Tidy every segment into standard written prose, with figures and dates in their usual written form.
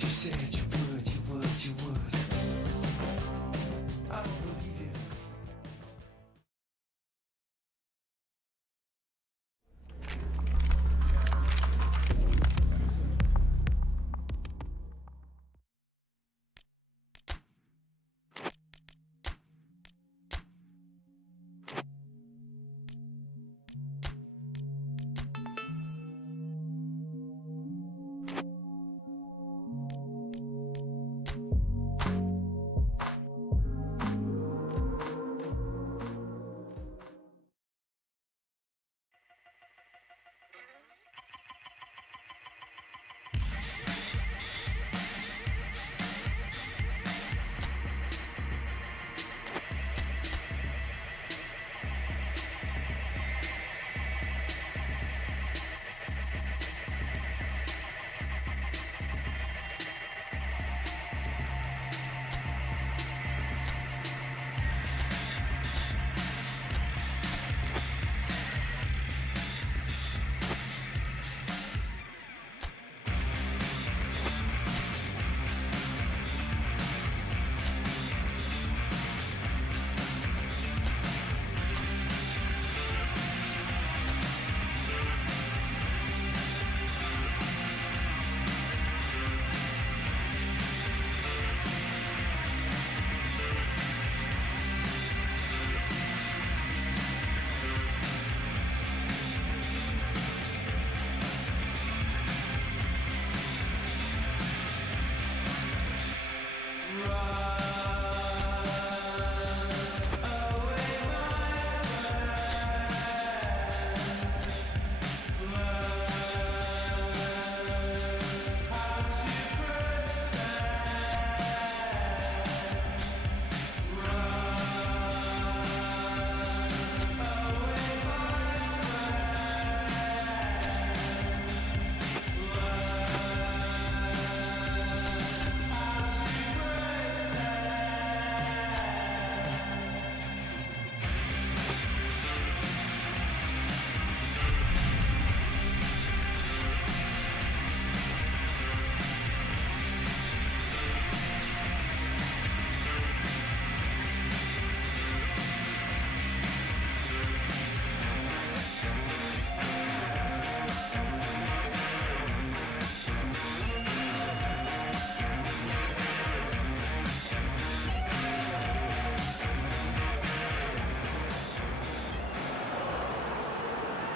'cause you said you would, you would, you would. I don't believe you.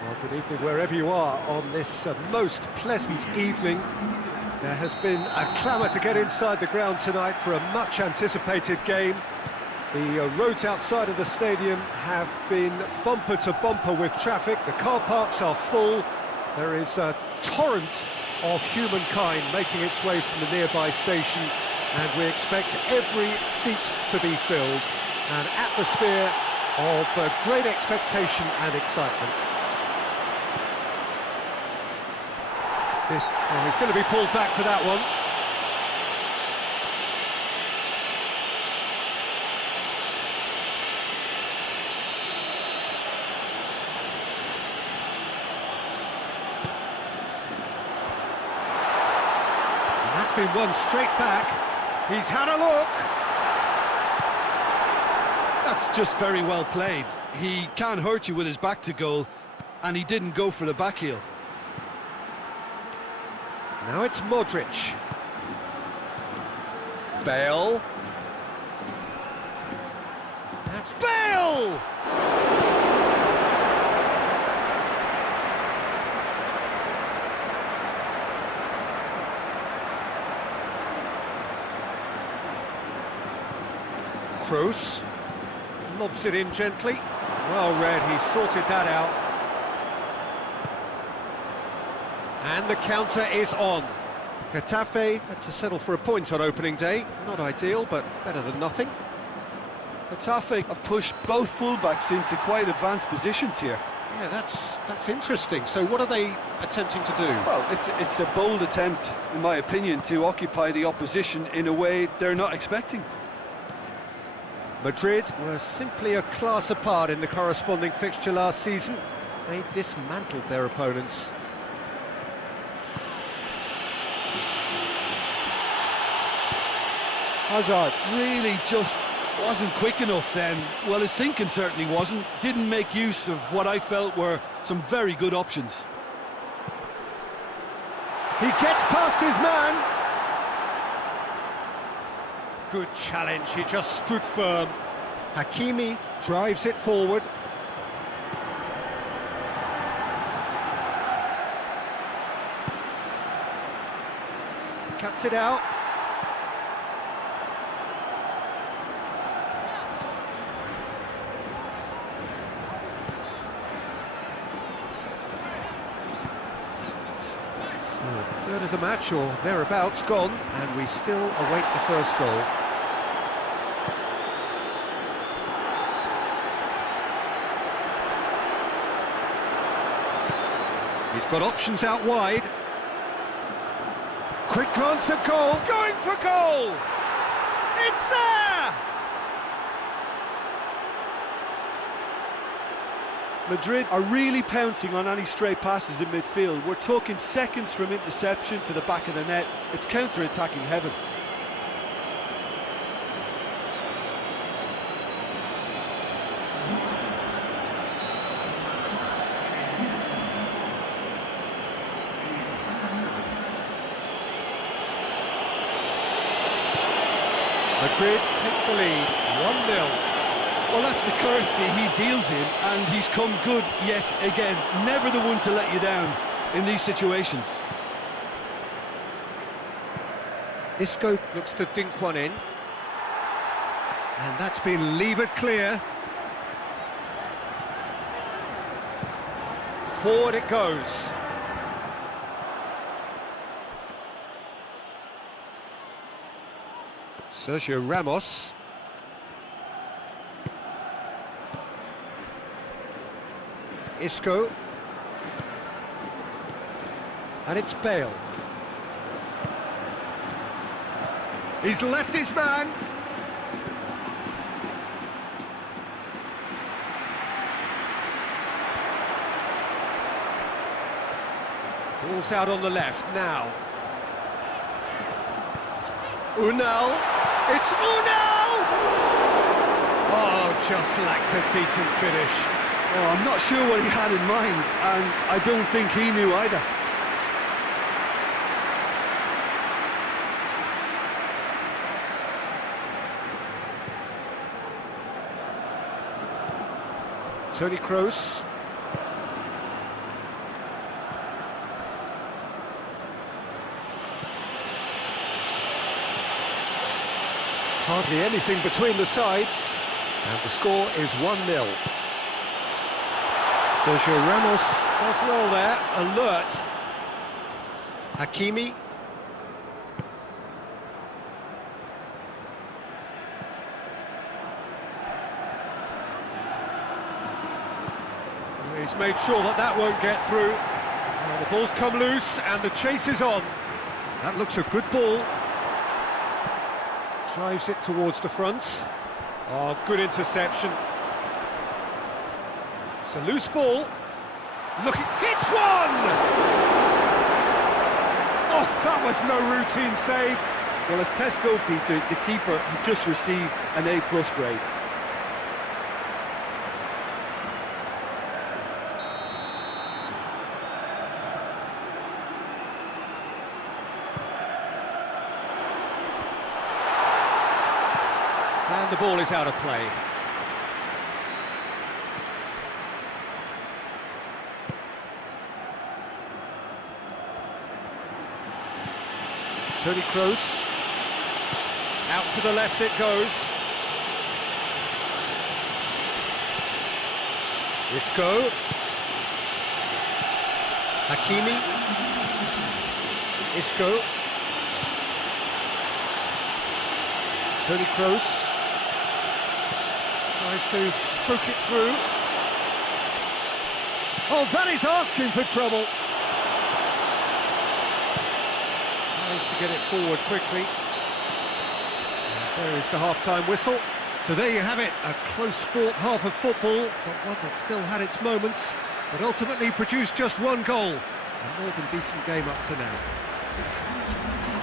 Well, good evening wherever you are on this most pleasant evening. There has been a clamour to get inside the ground tonight for a much-anticipated game. The roads outside of the stadium have been bumper to bumper with traffic. The car parks are full. There is a torrent of humankind making its way from the nearby station, and we expect every seat to be filled. An atmosphere of great expectation and excitement. He's going to be pulled back for that one. And that's been won straight back. He's had a look. That's just very well played. He can't hurt you with his back to goal, and he didn't go for the back heel. Now it's Modric. Bale. That's Bale! Kroos. Lobs it in gently. Well read, he sorted that out. And the counter is on. Getafe had to settle for a point on opening day. Not ideal, but better than nothing. Getafe have pushed both fullbacks into quite advanced positions here. Yeah, that's interesting. So what are they attempting to do? Well, it's a bold attempt, in my opinion, to occupy the opposition in a way they're not expecting. Madrid were simply a class apart in the corresponding fixture last season. They dismantled their opponents. Hazard. Really just wasn't quick enough then. Well, his thinking certainly wasn't. Didn't make use of what I felt were some very good options. He gets past his man. Good challenge, he just stood firm. Hakimi drives it forward. Cuts it out. So a third of the match or thereabouts gone, and we still await the first goal. He's got options out wide. Quick glance at goal, going for goal! It's there! Madrid are really pouncing on any stray passes in midfield. We're talking seconds from interception to the back of the net. It's counter-attacking heaven. Madrid take the lead, 1-0. Well, that's the currency he deals in, and he's come good yet again. Never the one to let you down in these situations. Isco looks to dink one in. And that's been levered clear. Forward it goes. Sergio Ramos. Isco. And it's Bale. He's left his man. Ball's out on the left now. Unal. It's Unal! Oh, just lacked a decent finish. Oh, I'm not sure what he had in mind, and I don't think he knew either. Toni Kroos. Hardly anything between the sides, and the score is 1-0. Sergio Ramos does well there, alert. Hakimi. He's made sure that that won't get through. Well, the ball's come loose and the chase is on. That looks a good ball. Drives it towards the front. Oh, good interception. It's a loose ball. Look, hits one! Oh, that was no routine save. Well, as tests go, Peter, the keeper has just received an A+ grade. And the ball is out of play. Toni Kroos. Out to the left it goes. Isco. Hakimi. Isco. Toni Kroos. Tries to stroke it through. Oh, that is asking for trouble. Tries to get it forward quickly. And there is the half-time whistle. So there you have it, a close-fought half of football, but one that still had its moments, but ultimately produced just one goal. A more than decent game up to now.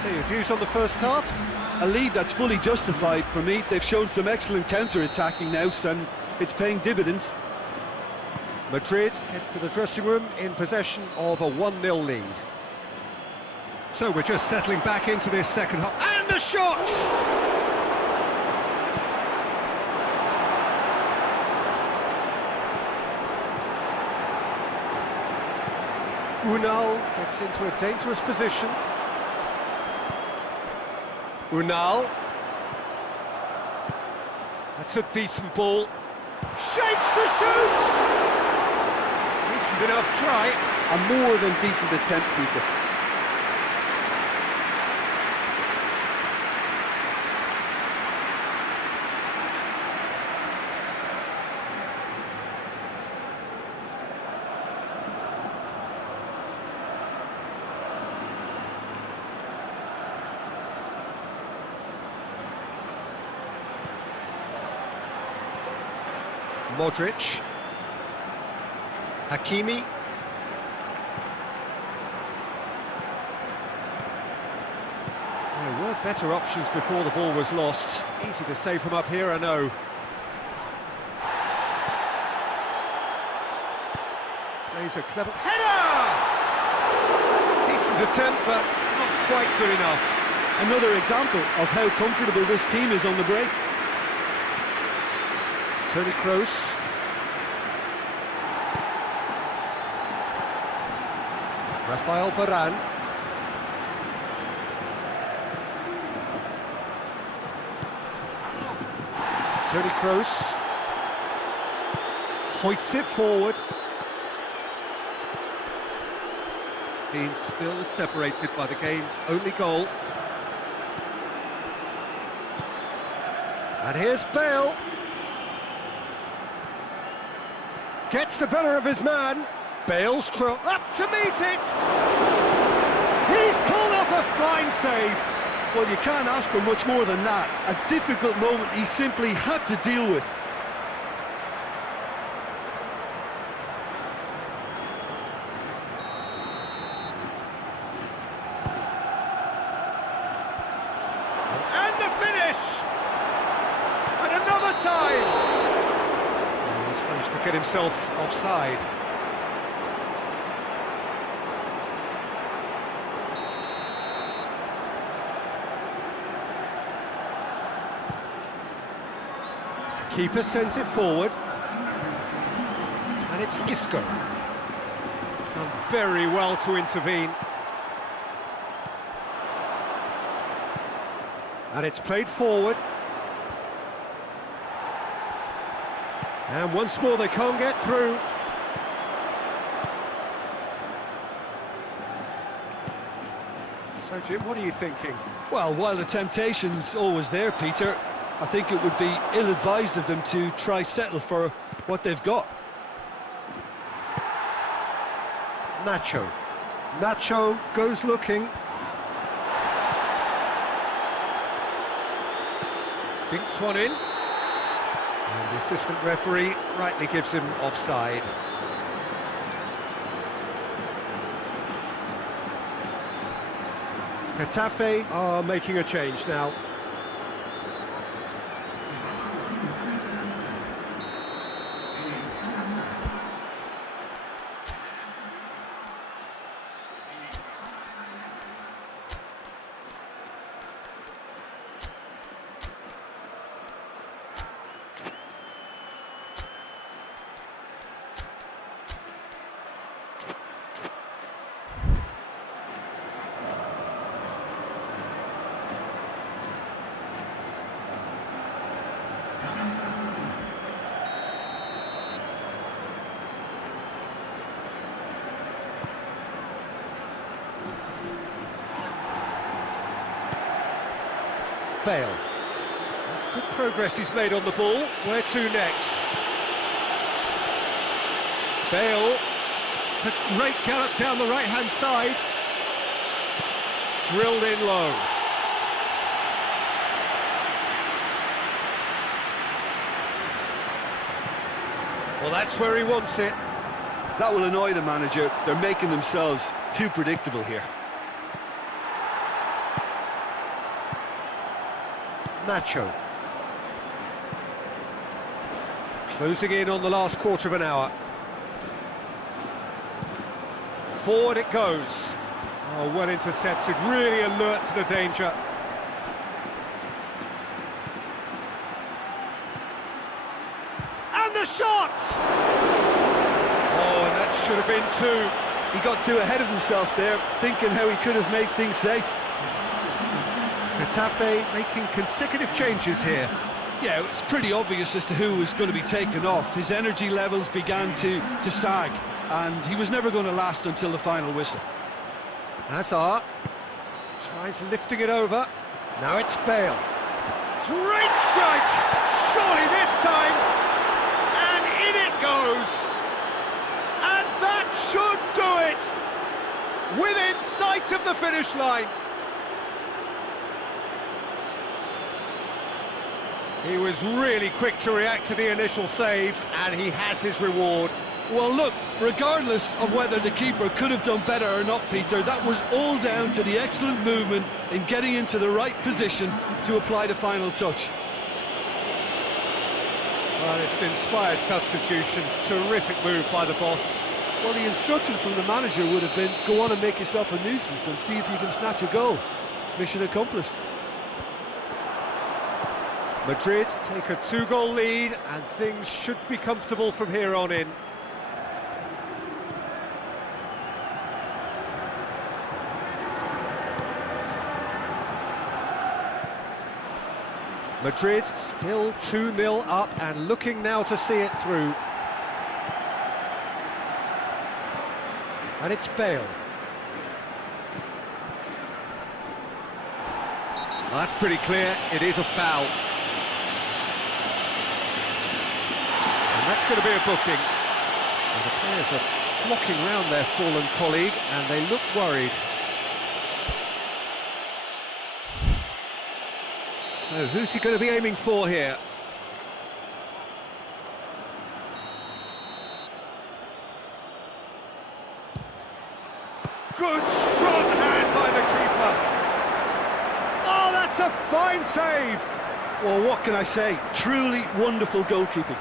So your views on the first half? A lead that's fully justified for me. They've shown some excellent counter-attacking now, and it's paying dividends. Madrid head for the dressing room in possession of a 1-0 lead. So we're just settling back into this second half. And a shot! Unal gets into a dangerous position. Unal. That's a decent ball. Shapes to shoot! Decent enough try. A more than decent attempt, Peter. Modric. Hakimi. There were better options before the ball was lost. Easy to say from up here, I know. Plays a clever header! Decent attempt, but not quite good enough. Another example of how comfortable this team is on the break. Toni Kroos. Rafael Varane. Toni Kroos. Hoists it forward. Team still separated by the game's only goal. And here's Bale. Gets the better of his man. Bale's cross up to meet it. He's pulled off a fine save. Well, you can't ask for much more than that. A difficult moment he simply had to deal with. And the finish. And another time. He's managed to get himself offside. Keeper sends it forward. And it's Isco. Done very well to intervene. And it's played forward. And once more they can't get through. So Jim, what are you thinking? Well, while the temptation's always there, Peter, I think it would be ill-advised of them to try settle for what they've got. Nacho. Nacho goes looking. Dinks one in. And the assistant referee rightly gives him offside. Getafe are making a change now. Bale. That's good progress he's made on the ball. Where to next? Bale. It's a great gallop down the right-hand side. Drilled in low. Well, that's where he wants it. That will annoy the manager. They're making themselves too predictable here. Nacho. Closing in on the last quarter of an hour. Forward it goes. Oh, well intercepted, really alert to the danger. And the shot! Oh, and that should have been two. He got too ahead of himself there, thinking how he could have made things safe. Getafe making consecutive changes here. Yeah, it's pretty obvious as to who was going to be taken off. His energy levels began to sag, and he was never going to last until the final whistle. Hazard tries lifting it over. Now it's Bale. Great strike! Surely this time! And in it goes! And that should do it! Within sight of the finish line! He was really quick to react to the initial save, and he has his reward. Well, look, regardless of whether the keeper could have done better or not, Peter, that was all down to the excellent movement in getting into the right position to apply the final touch. Well, it's an inspired substitution. Terrific move by the boss. Well, the instruction from the manager would have been, go on and make yourself a nuisance and see if you can snatch a goal. Mission accomplished. Madrid take a 2-goal lead, and things should be comfortable from here on in. Madrid still 2-0 up and looking now to see it through. And it's Bale. Well, that's pretty clear, it is a foul. And that's going to be a booking. And the players are flocking round their fallen colleague, and they look worried. So who's he going to be aiming for here? Good strong hand by the keeper. Oh, that's a fine save. Well, what can I say? Truly wonderful goalkeeping.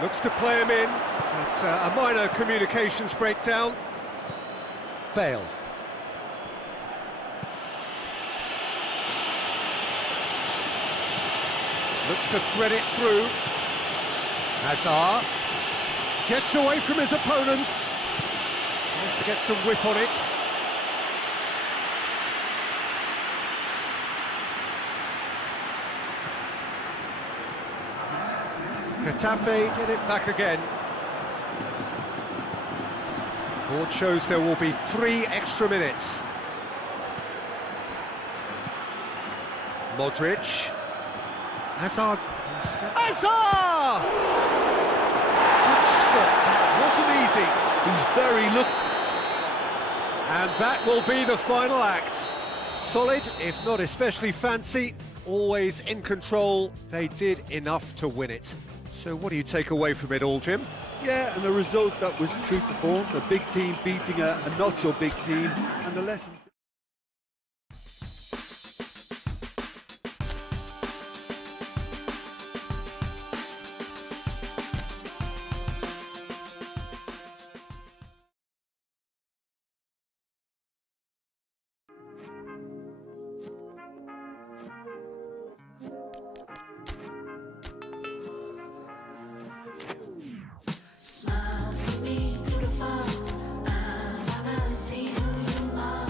Looks to play him in. It's a minor communications breakdown. Bale. Looks to thread it through. Hazard gets away from his opponent. Tries to get some whip on it. Getafe get it back again. Board shows there will be 3 extra minutes. Modric. Hazard. Hazard! Good stop. That wasn't easy. He's very And that will be the final act. Solid, if not especially fancy, always in control. They did enough to win it. So what do you take away from it all, Jim? Yeah, and a result that was true to form. A big team beating a not-so-big team, and the lesson... Smile for me, beautiful. I wanna see who you are.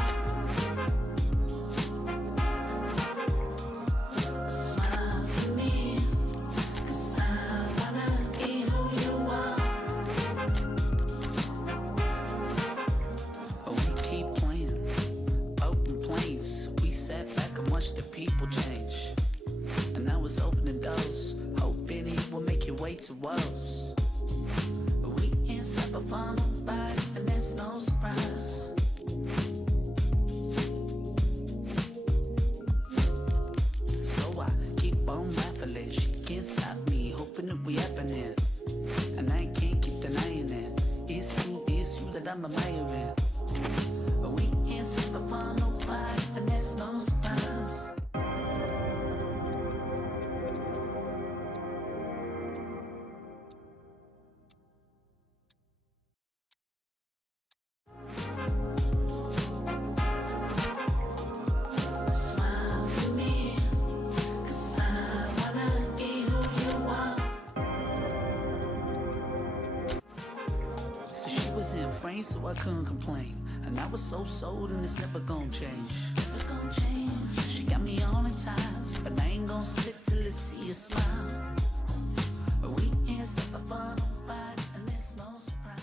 Smile for me, 'cause I wanna be who you are. Oh, we keep playing, open planes. We sat back and watched the people change. And now it's opening doors, hoping it will make your way to us. We ain't stop for nobody, and there's no surprise. So I keep on laughing, she can't stop me, hoping that we happening. And I can't keep denying it. It's true that I'm admiring. We ain't stop for nobody. rain, so I couldn't complain. And I was so sold, and it's never gonna change. Never gonna change. She got me on in ties, but I ain't gonna split till I see a smile. We ain't stepping for nobody, and it's no surprise.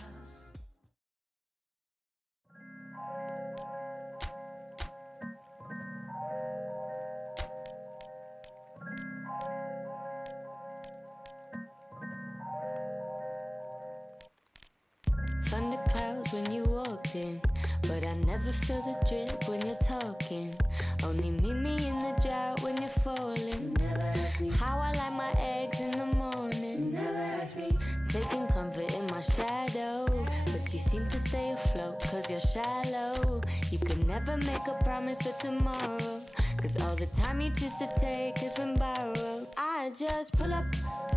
Thunder clouds when you walked in, but I never feel the drip when you're talking. Only meet me in the drought when you're falling. Never ask me. How I like my eggs in the morning. Never ask me. Taking comfort in my shadow, but you seem to stay afloat cause you're shallow. You could never make a promise for tomorrow, cause all the time you choose to take has been borrowed. I just pull up,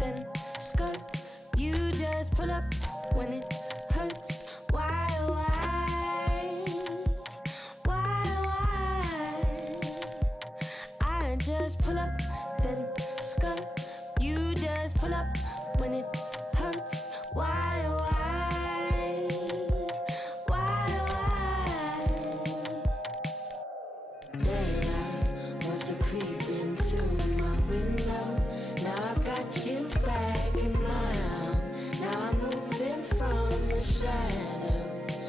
then skirt. You just pull up when it hurts. Why, why? I just pull up, then skirt. You just pull up when it hurts. Why? Daylight wants to creep in through my window. Now I've got you back in my arms. Now I'm moving from the shadows.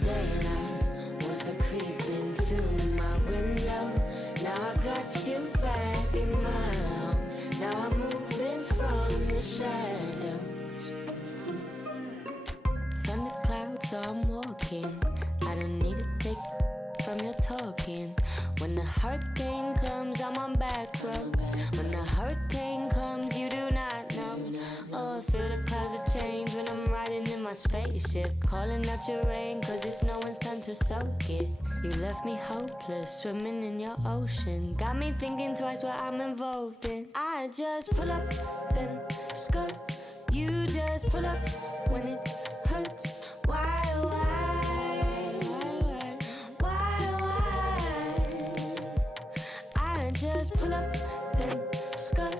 Daylight wants to creep in through my window. Now I've got you back in my arms. Now I'm moving from the shadows. Thunder clouds, so I'm walking. I don't need to take from your talking. When the hurricane comes, I'm on back roads. When the hurricane comes, you do not know. Oh, I feel the clouds of change when I'm riding in my spaceship. Calling out your rain, cause it's no one's time to soak it. You left me hopeless, swimming in your ocean. Got me thinking twice what I'm involved in. I just pull up, then skirt. You just pull up when it hurts. Why? I just pull up, then skirt.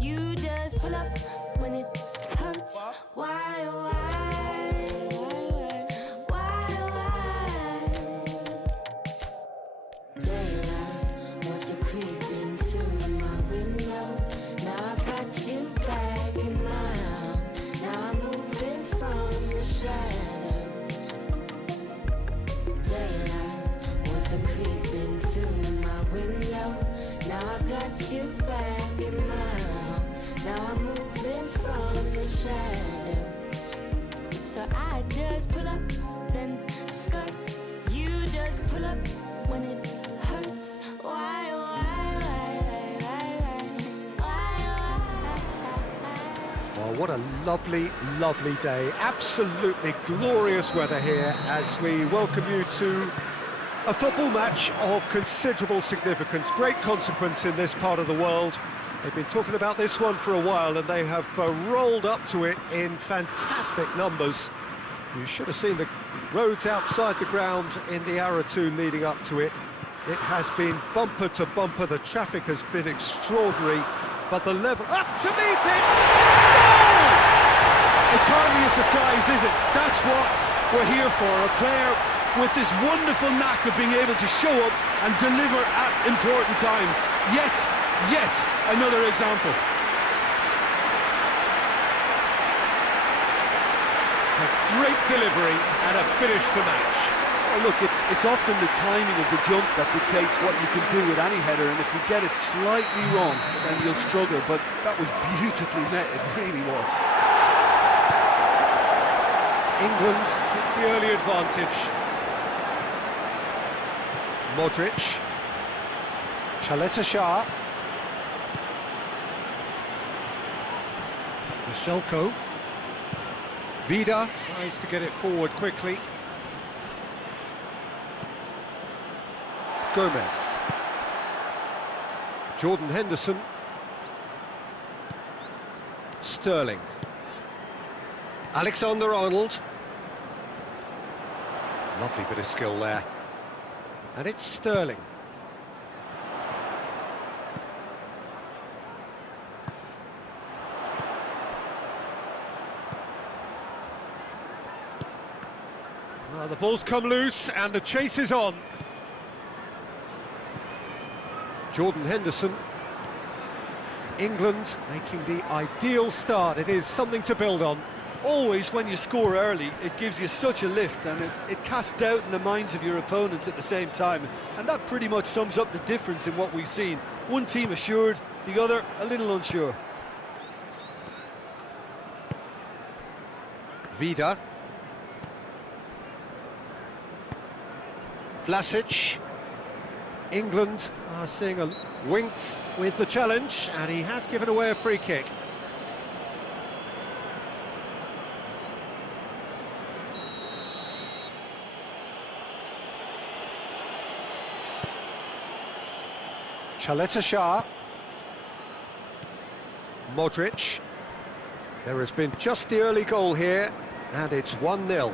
You just pull up when it hurts. Why? Daylight wants to creep in through my window. Now I've got you back in my arms. Now I'm moving from the shadows. Daylight wants to creep in through my window. Now I've got you back in my arms. Now I'm moving from the shadows. So I just pull up, then skirt. You just pull up when it hurts. Why? Well, what a lovely, lovely day. Absolutely glorious weather here as we welcome you to a football match of considerable significance, great consequence in this part of the world. They've been talking about this one for a while and they have rolled up to it in fantastic numbers. You should have seen the roads outside the ground in the hour or two leading up to it. It has been bumper to bumper, the traffic has been extraordinary, but the level up to meet it! Goal! It's hardly a surprise, is it? That's what we're here for, a player with this wonderful knack of being able to show up and deliver at important times. Yet another example. A great delivery and a finish to match. Oh, look, it's often the timing of the jump that dictates what you can do with any header, and if you get it slightly wrong, then you'll struggle, but that was beautifully met, it really was. England took the early advantage. Modric. Chaleta Shah. Miselko. Vida tries to get it forward quickly. Gomez. Jordan Henderson. Sterling. Alexander-Arnold. Lovely bit of skill there. And it's Sterling. Well, the ball's come loose and the chase is on. Jordan Henderson. England making the ideal start. It is something to build on. Always, when you score early, it gives you such a lift, and it casts doubt in the minds of your opponents at the same time. And that pretty much sums up the difference in what we've seen. One team assured, the other a little unsure. Vida. Vlasic. England are seeing a Winks with the challenge, and he has given away a free kick. Chaleta Shah. Modric. There has been just the early goal here, and it's 1-0.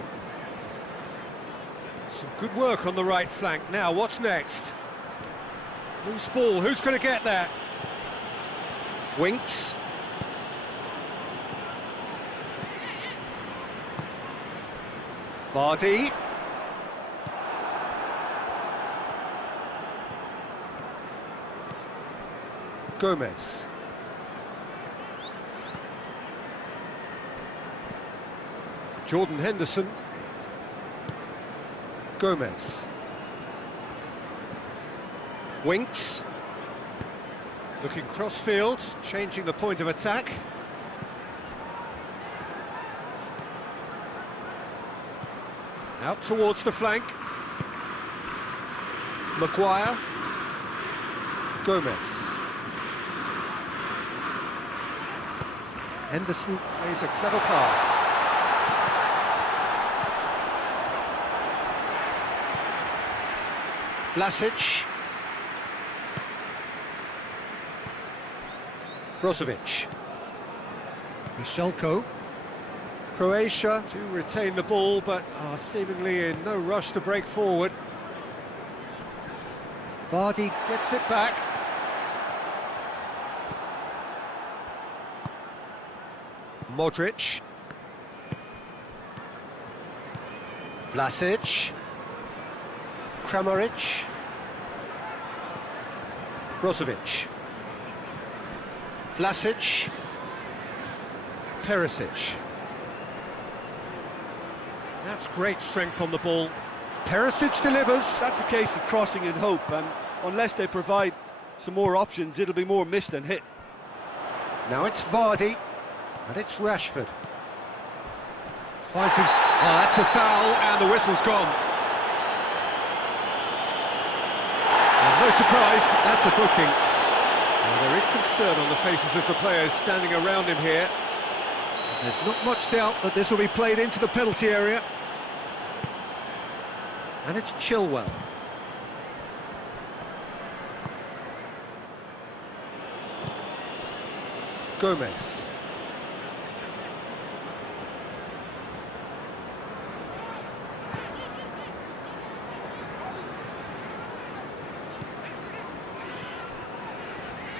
Some good work on the right flank. Now, what's next? Loose ball, who's going to get that? Winks. Vardy. Gomez. Jordan Henderson. Gomez. Winks. Looking cross-field, changing the point of attack. Out towards the flank. Maguire. Gomez. Henderson plays a clever pass. Vlasic. Brozovic. Michelko. Croatia to retain the ball, but are seemingly in no rush to break forward. Vardy gets it back. Modric. Vlasic. Kramaric. Brozovic. Vlasic. Perisic. That's great strength on the ball. Perisic delivers. That's a case of crossing in hope, and unless they provide some more options, it'll be more miss than hit. Now it's Vardy, and it's Rashford. Fighting. Oh, that's a foul, and the whistle's gone. And no surprise, that's a booking. Well, there is concern on the faces of the players standing around him here. There's not much doubt that this will be played into the penalty area. And it's Chilwell. Gomez.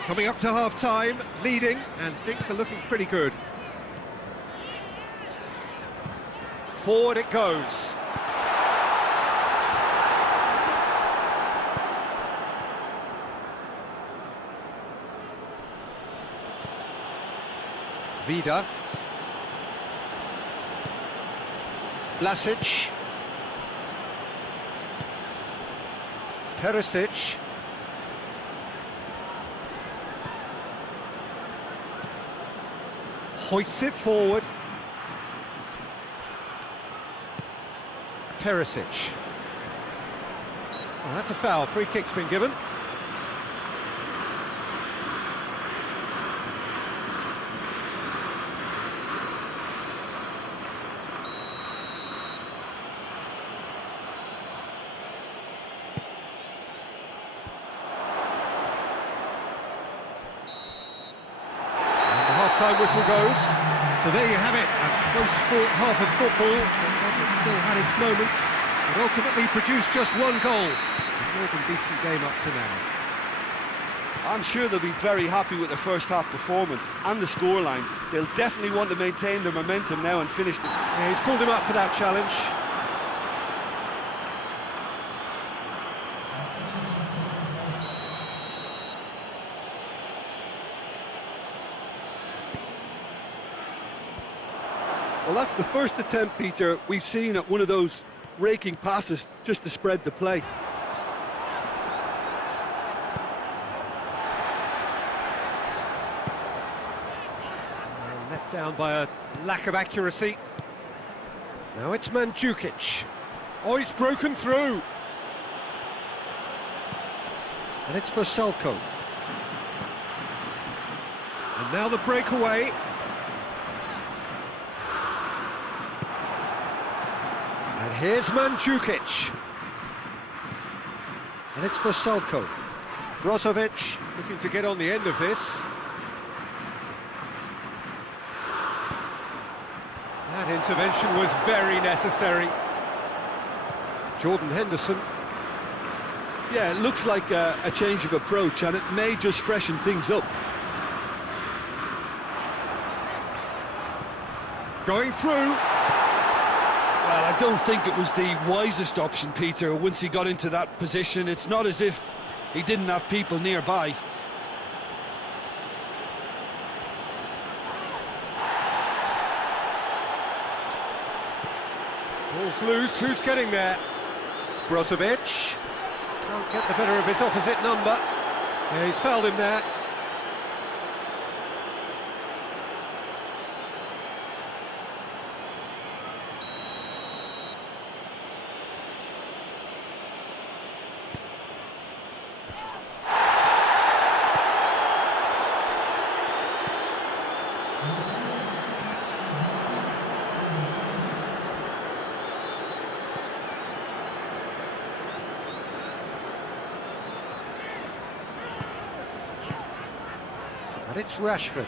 Coming up to half-time, leading, and things are looking pretty good. Forward it goes. Vida. Vlasic. Perisic. Hoists it forward. Perisic. Oh, that's a foul. Free kick's been given. Time whistle goes. So there you have it, a close-fought half of football. It still had its moments, but ultimately produced just one goal. A more than decent game up to now. I'm sure they'll be very happy with their first half performance and the scoreline. They'll definitely want to maintain their momentum now and finish the... Yeah, he's pulled him up for that challenge. Well, that's the first attempt, Peter, we've seen at one of those raking passes just to spread the play. Let down by a lack of accuracy. Now it's Mandzukic. Oh, he's broken through. And it's for Salko. And now the breakaway. And here's Mandzukic. And it's for Salko. Brozovic looking to get on the end of this. That intervention was very necessary. Jordan Henderson. Yeah, it looks like a change of approach, and it may just freshen things up. Going through. Well, I don't think it was the wisest option, Peter, once he got into that position. It's not as if he didn't have people nearby. Ball's loose, who's getting there? Brozovic. Can't get the better of his opposite number. Yeah, he's fouled him there. And it's Rashford.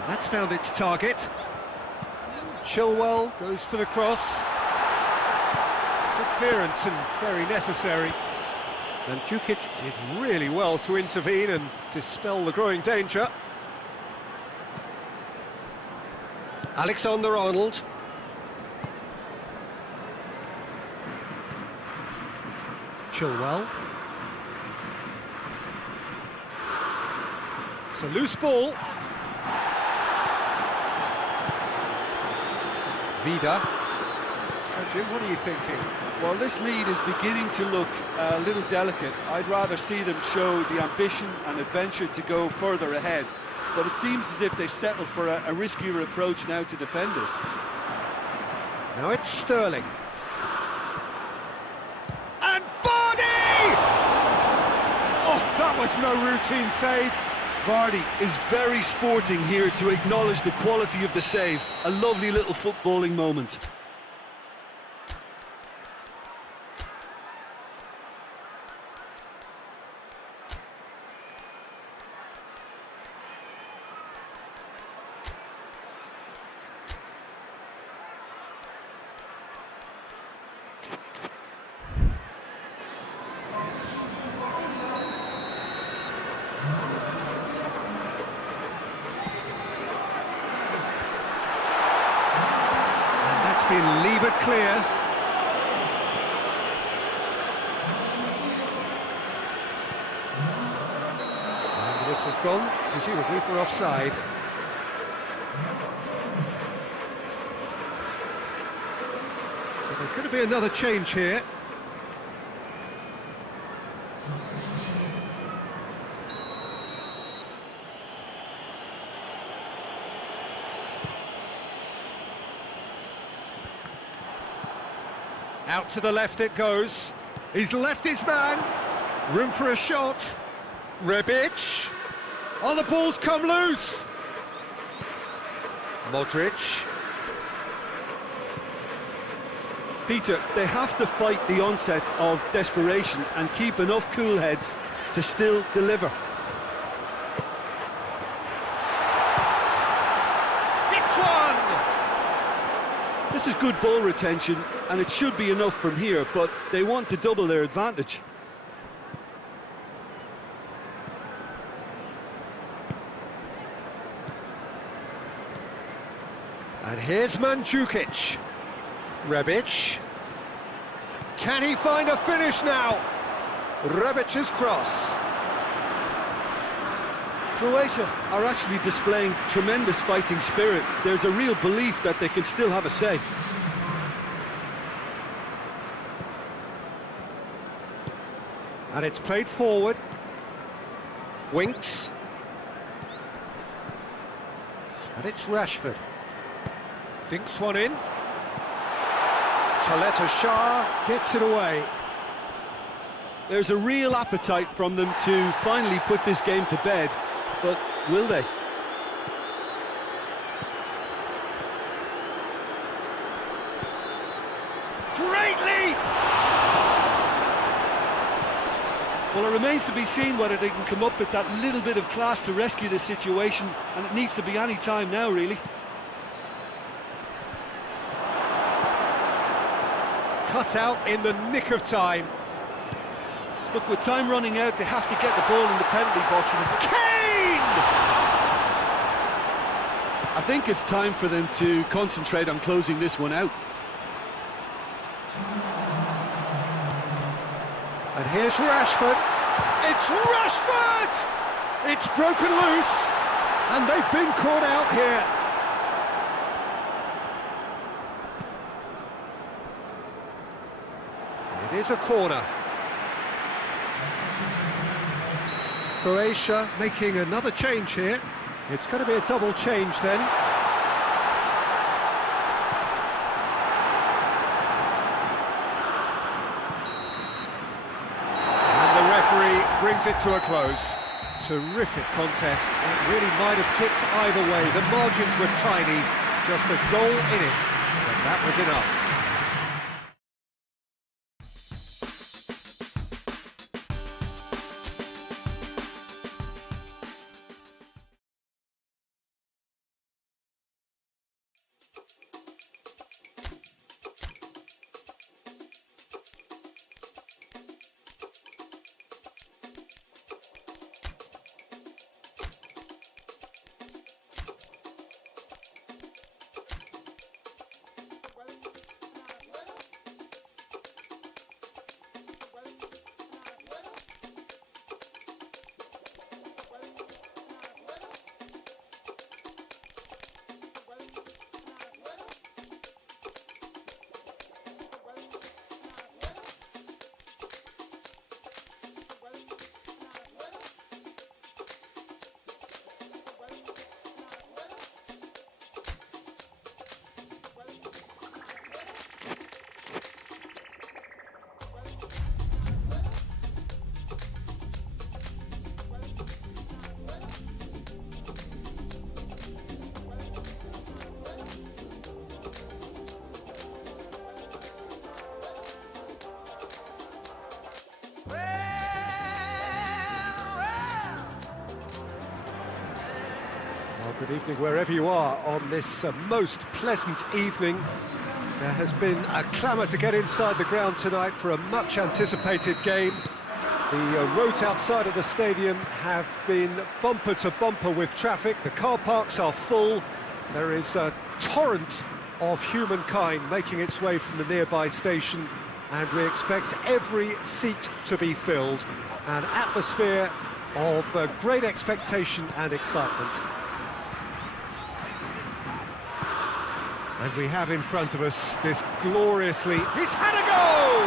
And that's found its target. Chilwell goes for the cross. Good clearance and very necessary. And Mandzukic did really well to intervene and dispel the growing danger. Alexander-Arnold. Chilwell. It's a loose ball. Vida. So Jim, what are you thinking? Well, this lead is beginning to look a little delicate. I'd rather see them show the ambition and adventure to go further ahead. But it seems as if they've settled for a riskier approach now to defend this. Now it's Sterling. And Vardy! Oh, that was no routine save. Vardy is very sporting here to acknowledge the quality of the save. A lovely little footballing moment. Been levered clear. And this has gone, presumably for offside. So there's going to be another change here. Out to the left it goes. He's left his man. Room for a shot. Rebic. Oh, the ball's come loose. Modric. Peter, they have to fight the onset of desperation and keep enough cool heads to still deliver. It's one! This is good ball retention, and it should be enough from here, but they want to double their advantage. And here's Mandzukic. Rebic. Can he find a finish now? Rebic's cross. Croatia are actually displaying tremendous fighting spirit. There's a real belief that they can still have a say. And it's played forward. Winks. And it's Rashford. Dinks one in. Chaleta Shah gets it away. There's a real appetite from them to finally put this game to bed, but will they? Great leap! Well, it remains to be seen whether they can come up with that little bit of class to rescue this situation, and it needs to be any time now, really. Cut out in the nick of time. Look, with time running out, they have to get the ball in the penalty box. And Kane! I think it's time for them to concentrate on closing this one out. And here's Rashford. It's Rashford! It's broken loose, and they've been caught out here. It is a corner. Croatia making another change here. It's going to be a double change then. And the referee brings it to a close. Terrific contest. It really might have tipped either way. The margins were tiny, just a goal in it, and that was enough. Well, good evening wherever you are on this most pleasant evening. There has been a clamour to get inside the ground tonight for a much anticipated game. The roads outside of the stadium have been bumper to bumper with traffic. The car parks are full. There is a torrent of humankind making its way from the nearby station, and we expect every seat to be filled. An atmosphere of great expectation and excitement. And we have in front of us this gloriously... He's had a goal!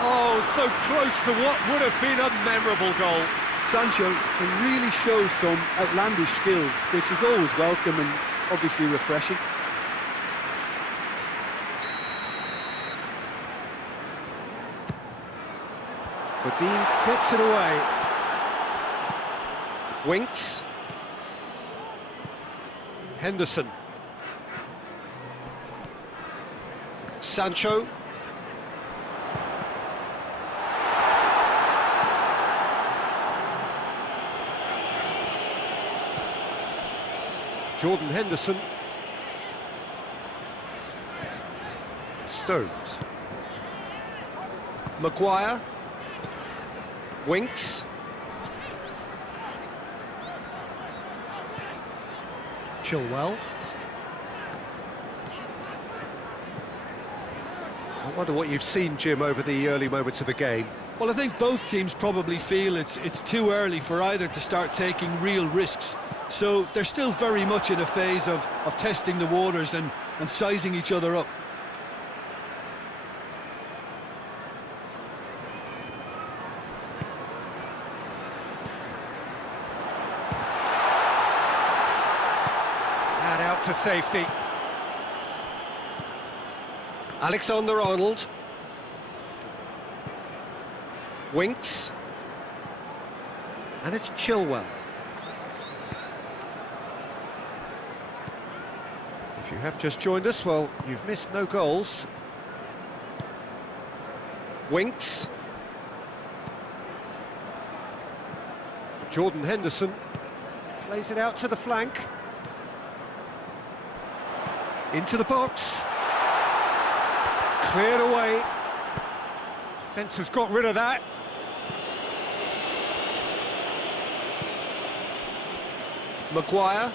Oh, so close to what would have been a memorable goal. Sancho can really show some outlandish skills, which is always welcome and obviously refreshing. Godin gets it away. Winks. Henderson. Sancho. Jordan Henderson. Stones. Maguire. Winks. Chilwell. I wonder what you've seen, Jim, over the early moments of the game. Well, I think both teams probably feel it's too early for either to start taking real risks. So they're still very much in a phase of testing the waters and sizing each other up. And out to safety. Alexander-Arnold. Winks. And it's Chilwell. If you have just joined us, well, you've missed no goals. Winks. Jordan Henderson plays it out to the flank. Into the box. Cleared away. Defence has got rid of that. Maguire.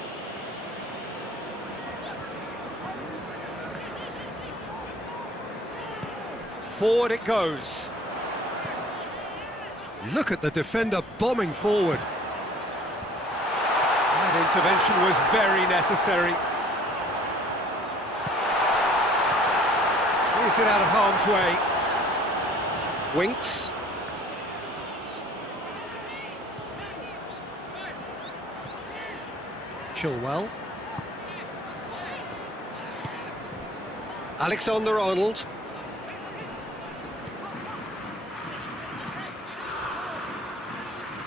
Forward it goes. Look at the defender bombing forward. That intervention was very necessary. Clears it out of harm's way. Winks. Chilwell. Alexander-Arnold.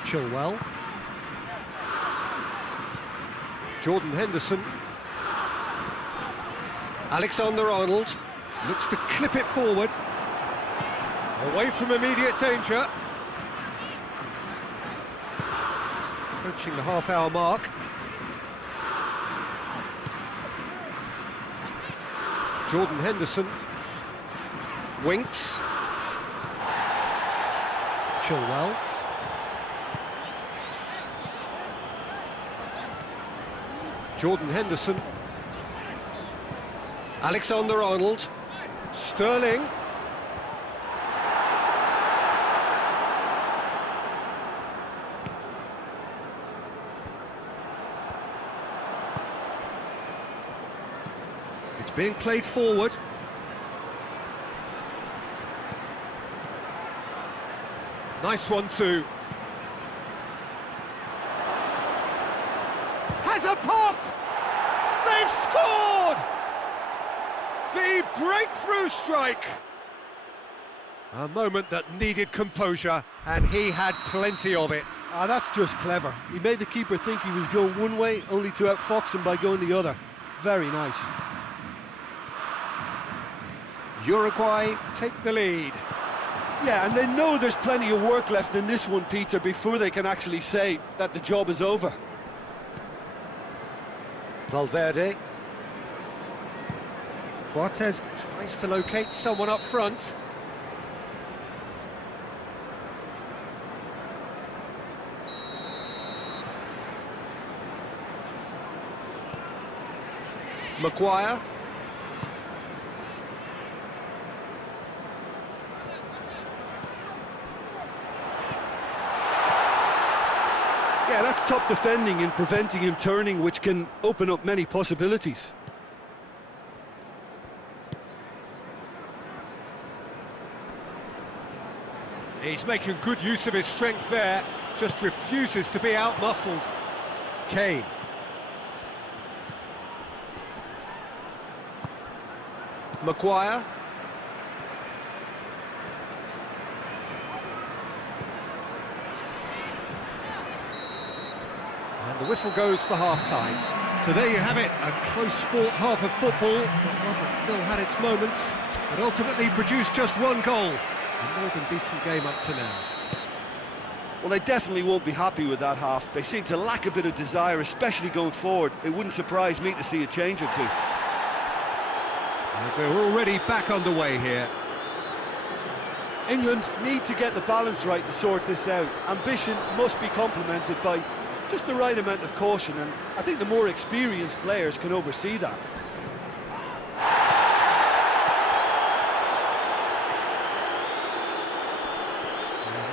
Chilwell. Jordan Henderson. Alexander-Arnold looks to clip it forward. Away from immediate danger. Approaching the half-hour mark. Jordan Henderson. Winks. Chilwell. Jordan Henderson. Alexander-Arnold. Sterling. It's being played forward. Nice one too. Has a pop! They've scored! The breakthrough strike! A moment that needed composure, and he had plenty of it. Ah, that's just clever. He made the keeper think he was going one way, only to outfox him by going the other. Very nice. Uruguay take the lead. Yeah, and they know there's plenty of work left in this one, Peter, before they can actually say that the job is over. Valverde. Cortez tries to locate someone up front. Maguire. Yeah, that's top defending and preventing him turning, which can open up many possibilities. He's making good use of his strength there, just refuses to be out-muscled. Kane. Maguire. And the whistle goes for half-time. So there you have it, a close-fought half of football, but one that still had its moments, but ultimately produced just one goal. A more than decent game up to now. Well, they definitely won't be happy with that half. They seem to lack a bit of desire, especially going forward. It wouldn't surprise me to see a change or two. And we're already back underway here. England need to get the balance right to sort this out. Ambition must be complemented by just the right amount of caution, and I think the more experienced players can oversee that.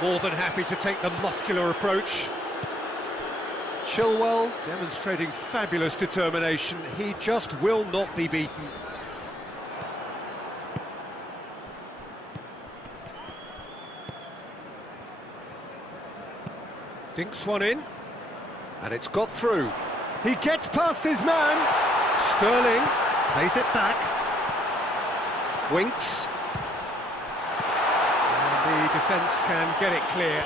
More than happy to take the muscular approach. Chilwell demonstrating fabulous determination. He just will not be beaten. Dinks one in, and it's got through. He gets past his man. Sterling plays it back. Winks. And the defence can get it clear.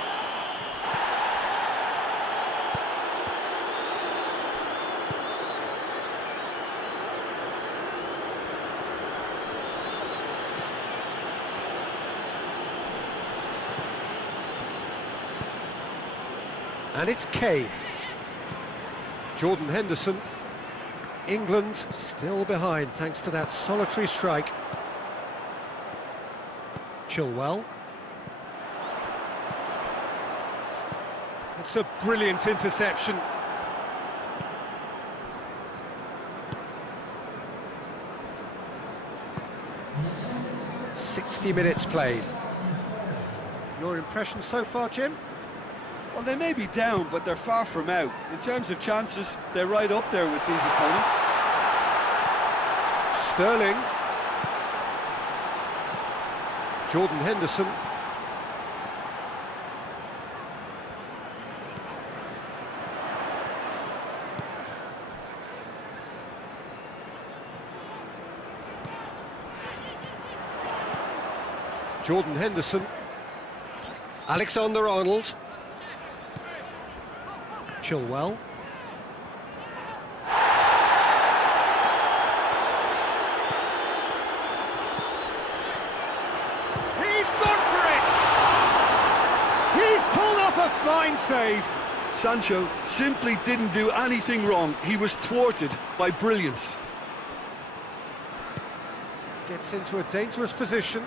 And it's Kane. Jordan Henderson. England still behind thanks to that solitary strike. Chilwell. It's a brilliant interception. "60 minutes played." Your impression so far, Jim? Well, they may be down, but they're far from out. In terms of chances, they're right up there with these opponents. Sterling. Jordan Henderson. Jordan Henderson. Alexander-Arnold. Chilwell. He's gone for it! He's pulled off a fine save. Sancho simply didn't do anything wrong. He was thwarted by brilliance. Gets into a dangerous position.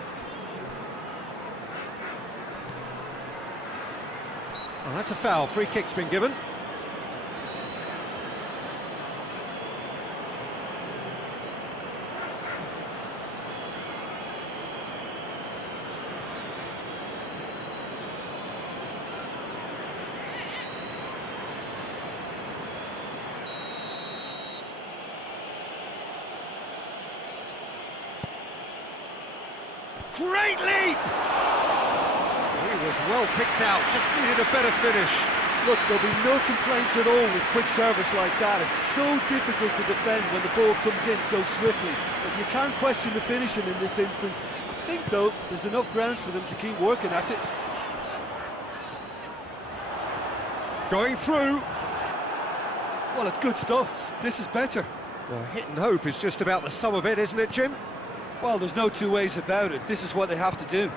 Oh, that's a foul. Free kick's been given. Great leap! He was well picked out, just needed a better finish. Look, there'll be no complaints at all with quick service like that. It's so difficult to defend when the ball comes in so swiftly. But you can't question the finishing in this instance. I think, though, there's enough grounds for them to keep working at it. Going through. Well, it's good stuff. This is better. Well, hit and hope is just about the sum of it, isn't it, Jim? Well, there's no two ways about it. This is what they have to do.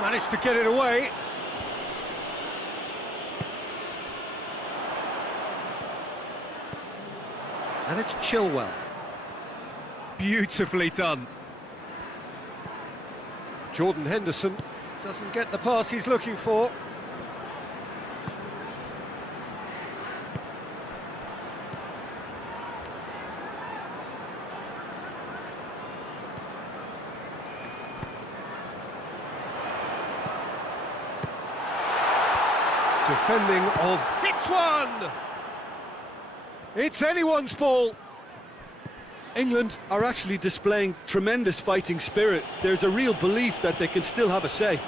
Managed to get it away. And it's Chilwell. Beautifully done. Jordan Henderson doesn't get the pass he's looking for. Defending of hits one! It's anyone's ball. England are actually displaying tremendous fighting spirit. There's a real belief that they can still have a say.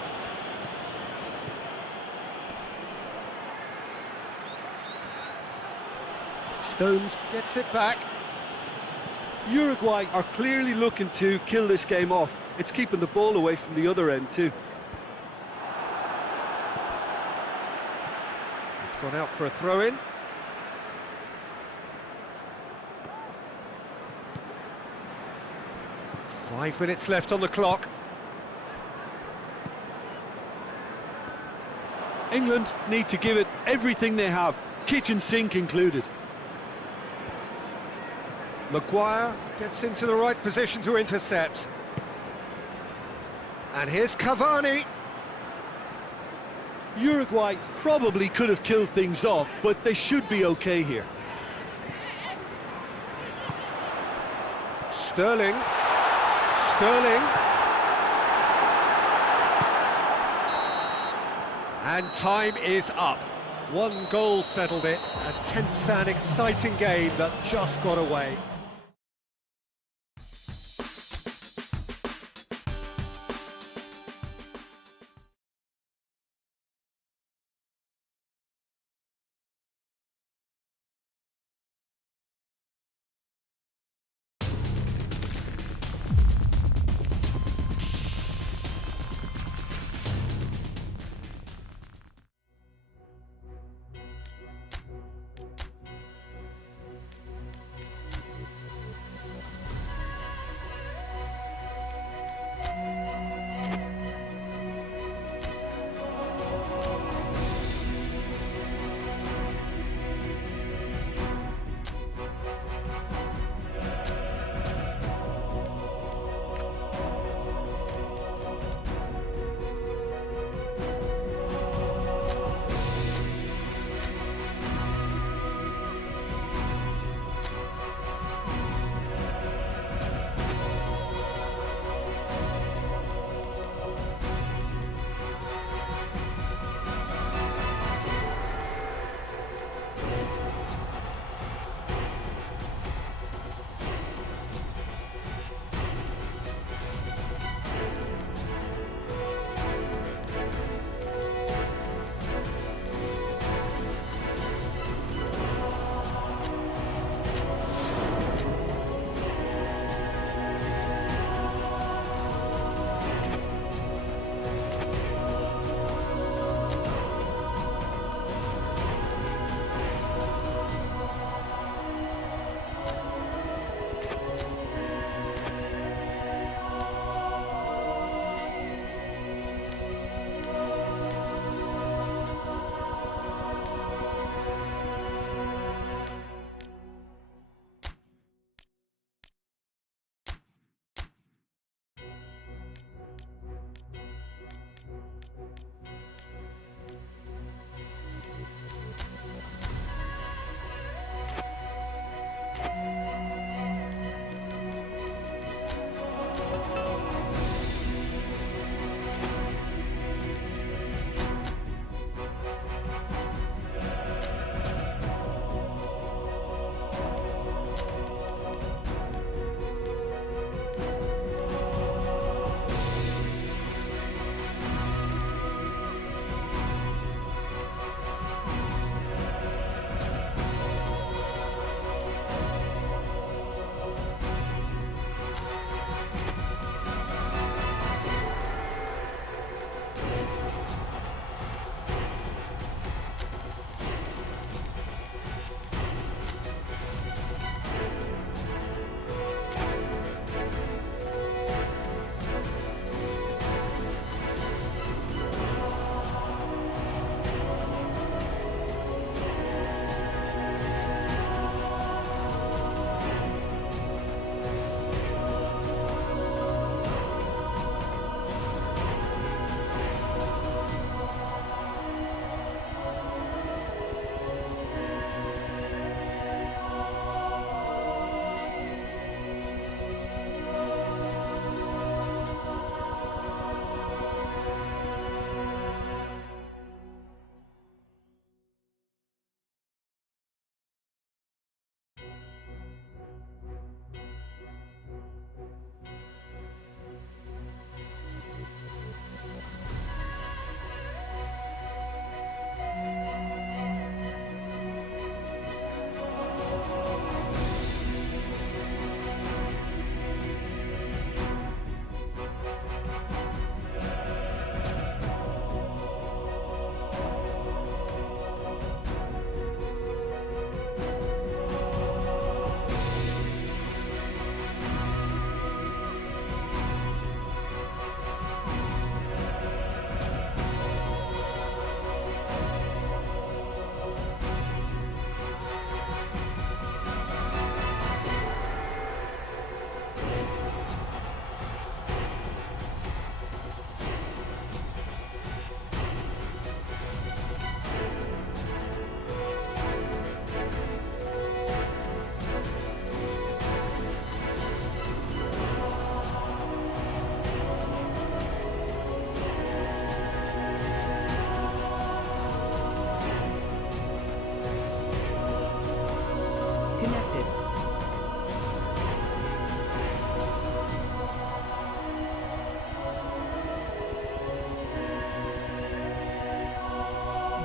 Stones gets it back. Uruguay are clearly looking to kill this game off. It's keeping the ball away from the other end too. It's gone out for a throw-in. Five minutes left on the clock. England need to give it everything they have, kitchen sink included. Maguire gets into the right position to intercept. And here's Cavani. Uruguay probably could have killed things off, but they should be okay here. Sterling. Sterling. And time is up. One goal settled it. A tense and exciting game that just got away.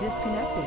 disconnected.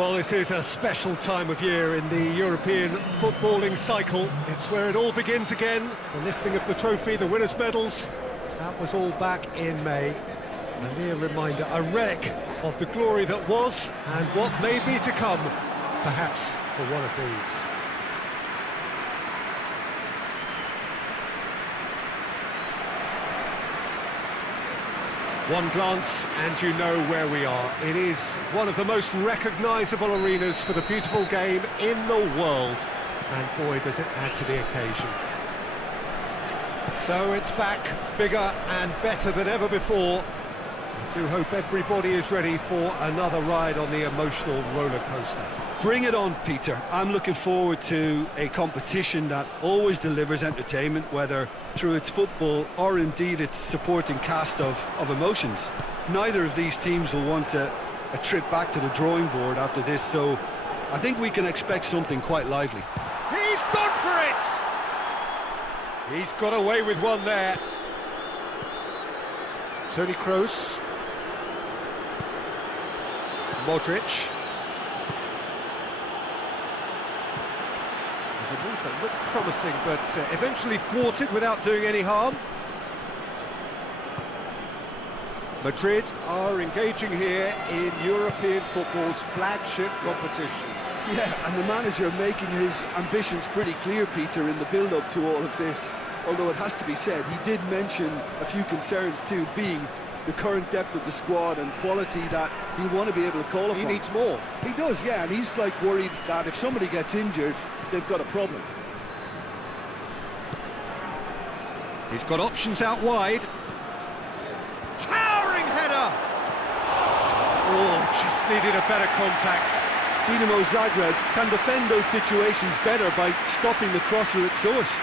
Well, this is a special time of year in the European footballing cycle. It's where it all begins again. The lifting of the trophy, the winners' medals. That was all back in May. A mere reminder, a relic of the glory that was and what may be to come, perhaps for one of these. One glance and you know where we are. It is one of the most recognisable arenas for the beautiful game in the world. And boy, does it add to the occasion. So it's back, bigger and better than ever before. I do hope everybody is ready for another ride on the emotional roller coaster. Bring it on, Peter. I'm looking forward to a competition that always delivers entertainment, whether through its football or indeed its supporting cast of emotions. Neither of these teams will want a trip back to the drawing board after this, so I think we can expect something quite lively. He's gone for it! He's got away with one there. Toni Kroos. Modric. A move that looked promising, but eventually thwarted without doing any harm. Madrid are engaging here in European football's flagship competition. Yeah, and the manager making his ambitions pretty clear, Peter, in the build-up to all of this. Although it has to be said, he did mention a few concerns too, being the current depth of the squad and quality that he'll want to be able to call upon. He needs more. He does, yeah, and he's like worried that if somebody gets injured, they've got a problem. He's got options out wide. Towering header! Oh, just needed a better contact. Dinamo Zagreb can defend those situations better by stopping the crosser at source.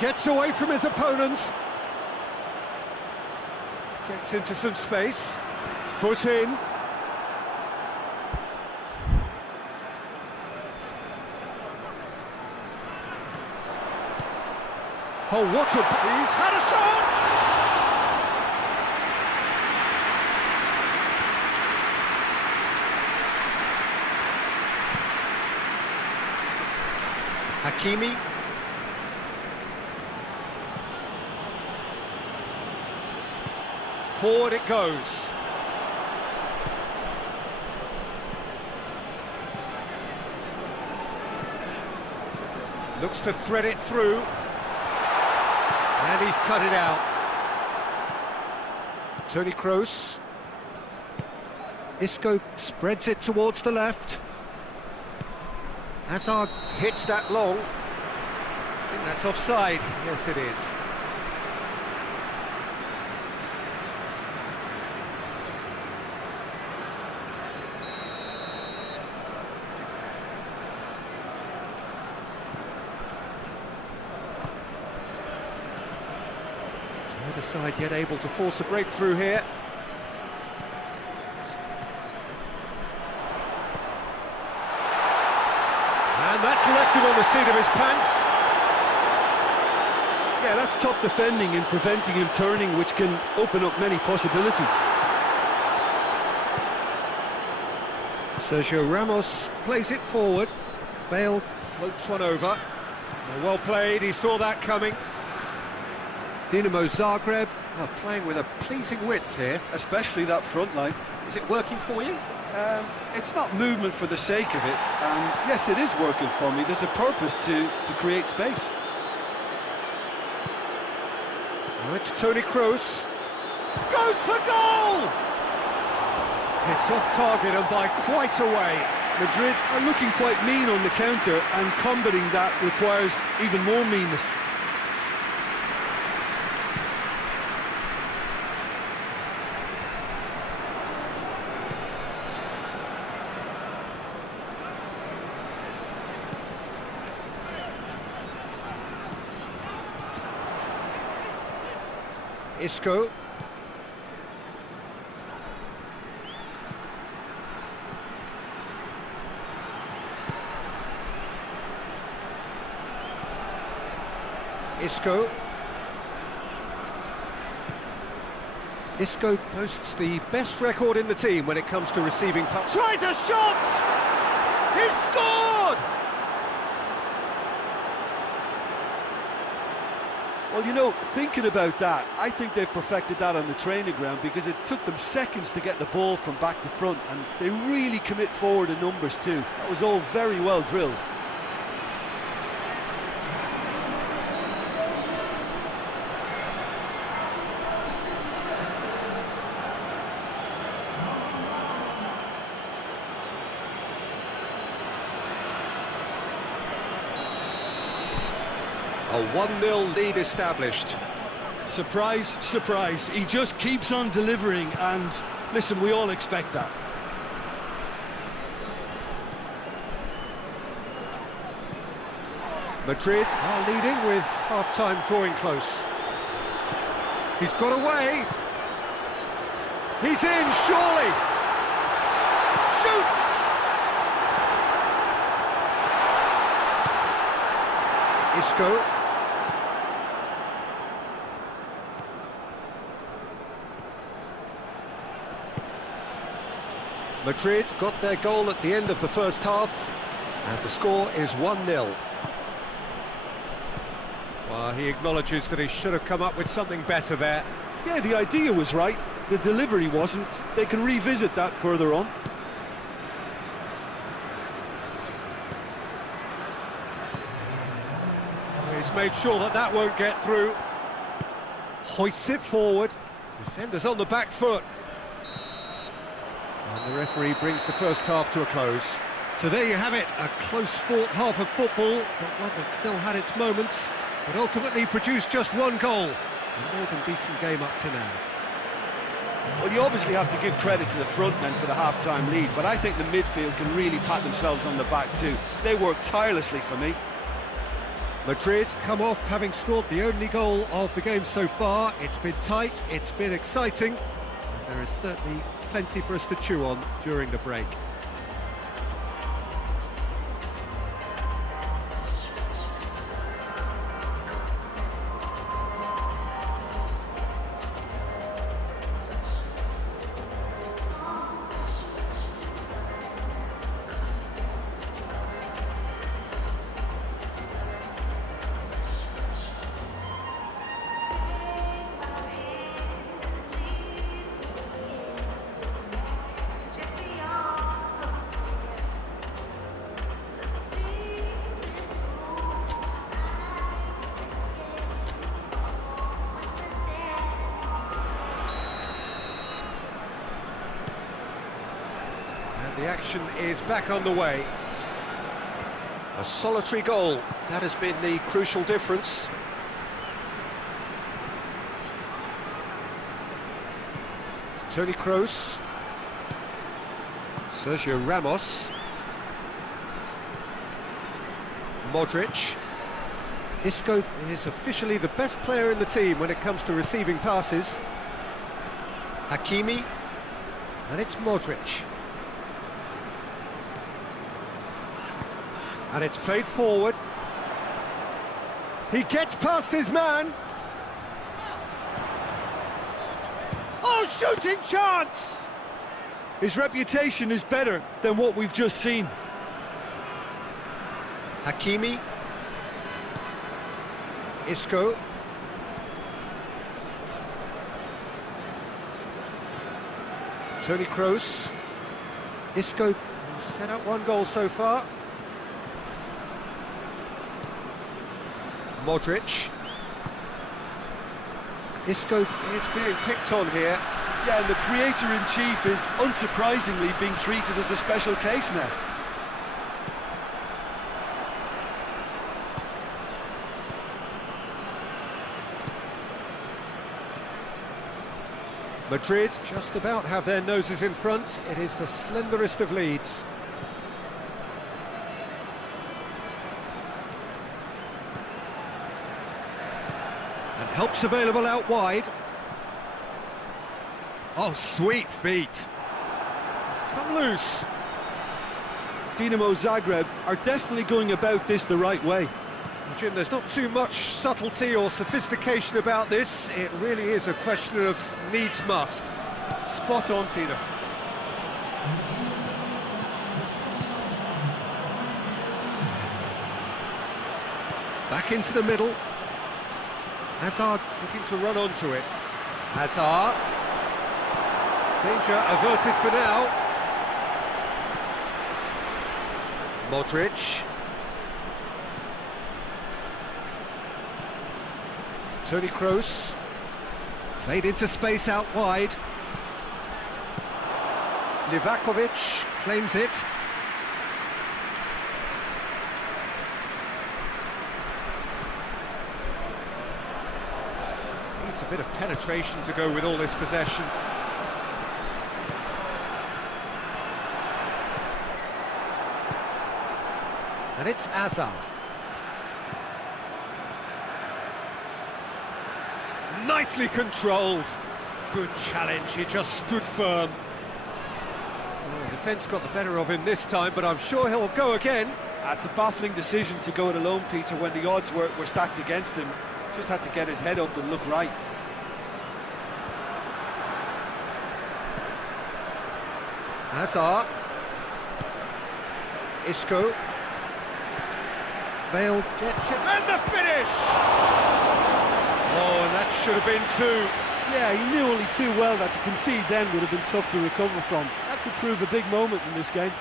Gets away from his opponents. Gets into some space. Foot in. Oh, what a... He's had a shot! Hakimi. Forward it goes. Looks to thread it through. And he's cut it out. Toni Kroos. Isco spreads it towards the left. Hazard hits that long. I think that's offside. Yes, it is. Neither side yet able to force a breakthrough here. And that's left him on the seat of his pants. Yeah, that's top defending and preventing him turning, which can open up many possibilities. Sergio Ramos plays it forward. Bale floats one over. Well played, he saw that coming. Dinamo Zagreb are playing with a pleasing width here. Especially that front line. Is it working for you? It's not movement for the sake of it. Yes, it is working for me. There's a purpose to create space. Now it's Toni Kroos. Goes for goal! It's off target and by quite a way. Madrid are looking quite mean on the counter, and combating that requires even more meanness. Isco. Isco. Isco boasts the best record in the team when it comes to receiving passes. Tries a shot! He's scored! Well, you know, thinking about that, I think they've perfected that on the training ground because it took them seconds to get the ball from back to front, and they really commit forward in numbers too. That was all very well drilled. A 1-0 lead established. Surprise, surprise. He just keeps on delivering, and listen, we all expect that. Madrid are leading with half-time drawing close. He's got away. He's in, surely. Shoots! Isco. Madrid got their goal at the end of the first half, and the score is 1-0. Well, he acknowledges that he should have come up with something better there. Yeah, the idea was right, the delivery wasn't. They can revisit that further on. He's made sure that that won't get through. Hoists it forward. Defenders on the back foot. And the referee brings the first half to a close. So there you have it, a close-fought half of football, but one that still had its moments, but ultimately produced just one goal. A more than decent game up to now. Well, you obviously have to give credit to the front men for the half-time lead, but I think the midfield can really pat themselves on the back too. They worked tirelessly for me. Madrid come off having scored the only goal of the game so far. It's been tight, it's been exciting, and there is certainly plenty for us to chew on during the break. The action is back on the way. A solitary goal, that has been the crucial difference. Toni Kroos. Sergio Ramos. Modric. Isco is officially the best player in the team when it comes to receiving passes. Hakimi. And it's Modric. And it's played forward. He gets past his man. Oh, shooting chance! His reputation is better than what we've just seen. Hakimi. Isco. Toni Kroos. Isco set up one goal so far. Modric. Isco is being picked on here. Yeah, and the creator-in-chief is unsurprisingly being treated as a special case now. Madrid just about have their noses in front. It is the slenderest of leads. And help's available out wide. Oh, sweet feet. It's come loose. Dinamo Zagreb are definitely going about this the right way. Jim, there's not too much subtlety or sophistication about this. It really is a question of needs must. Spot on, Peter. Back into the middle. Hazard looking to run onto it. Hazard. Danger averted for now. Modric. Toni Kroos. Played into space out wide. Livakovic claims it. Needs a bit of penetration to go with all this possession. And it's Hazard. Nicely controlled. Good challenge, he just stood firm. Well, the defence got the better of him this time, but I'm sure he'll go again. It's a baffling decision to go it alone, Peter, when the odds were stacked against him. Just had to get his head up and look right. Hazard. Isco. Bale gets it, and the finish! Oh, and that should have been two. Yeah, he knew only too well that to concede then would have been tough to recover from. That could prove a big moment in this game.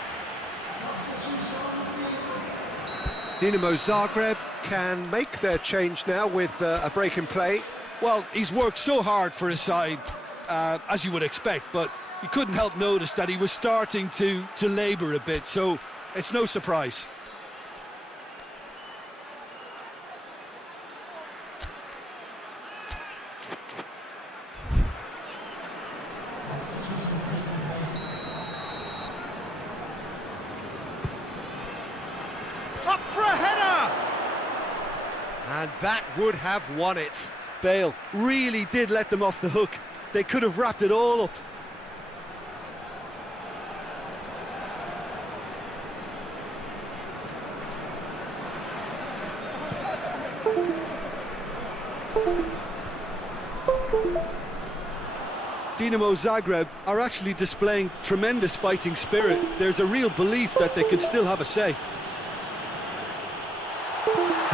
Dinamo Zagreb can make their change now with a break in play. Well, he's worked so hard for his side, as you would expect, but you couldn't help notice that he was starting to labour a bit, so it's no surprise. Up for a header! And that would have won it. Bale really did let them off the hook. They could have wrapped it all up. Dinamo Zagreb are actually displaying tremendous fighting spirit. There's a real belief that they could still have a say.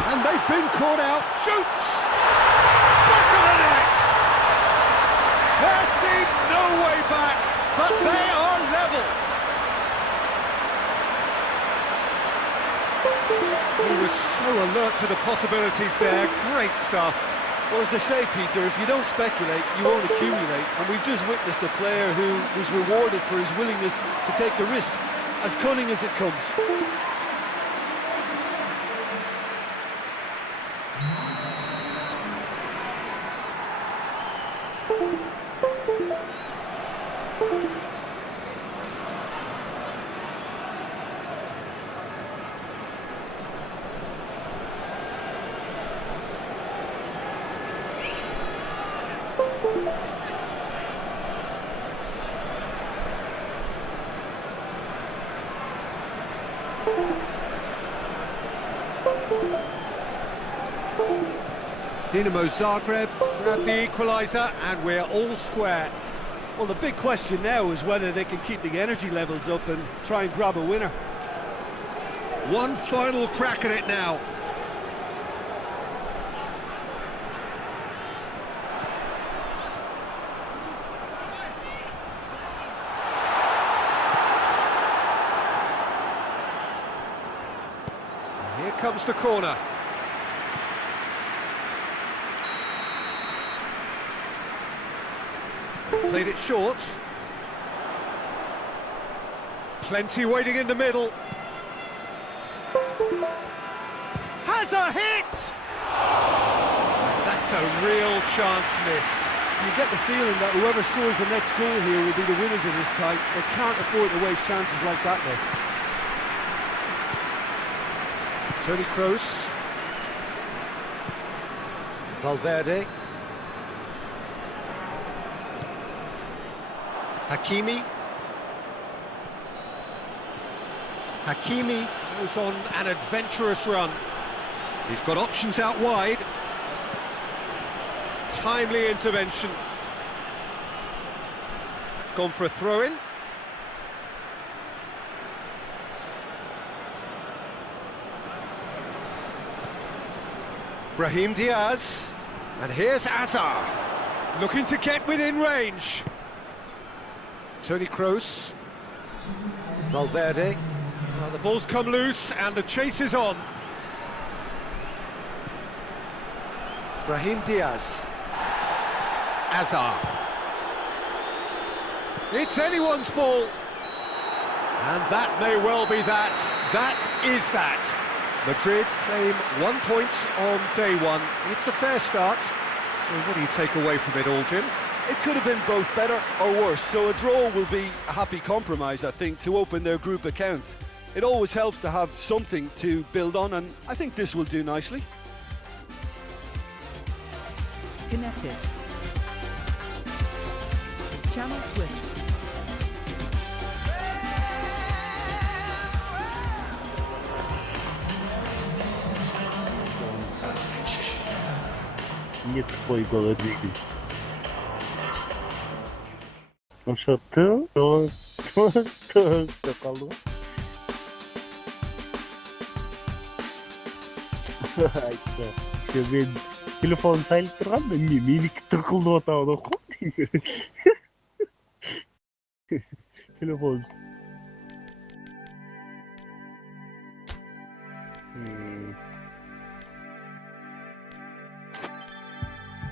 And they've been caught out. Shoots! Back of the net! There seemed no way back, but they are level. He was so alert to the possibilities there. Great stuff. Well, as they say, Peter, if you don't speculate, you won't accumulate. And we've just witnessed a player who was rewarded for his willingness to take the risk, as cunning as it comes. Dinamo Zagreb grab the equaliser and we're all square. Well, the big question now is whether they can keep the energy levels up and try and grab a winner. One final crack at it now. Here comes the corner. Played it short. Plenty waiting in the middle. Has a hit! That's a real chance missed. You get the feeling that whoever scores the next goal here will be the winners of this tie. They can't afford to waste chances like that, though. Toni Kroos. Valverde. Hakimi. Hakimi goes on an adventurous run. He's got options out wide. Timely intervention. It's gone for a throw-in. Brahim Diaz. And here's Azar. Looking to get within range. Toni Kroos. Valverde. Well, the ball's come loose and the chase is on. Brahim Diaz. Azar. It's anyone's ball. And that may well be that. That is that. Madrid claim 1 point on day one. It's a fair start. So what do you take away from it all, Jim? It could have been both better or worse, so a draw will be a happy compromise, I think, to open their group account. It always helps to have something to build on, and I think this will do nicely. Connected. Channel switched. Нет такой голый двигатель. Ну что, ты? Что kaldı? Aytsa, ben telefon sayılıp turganda meniki tıkıldı otağına oku. Telefon.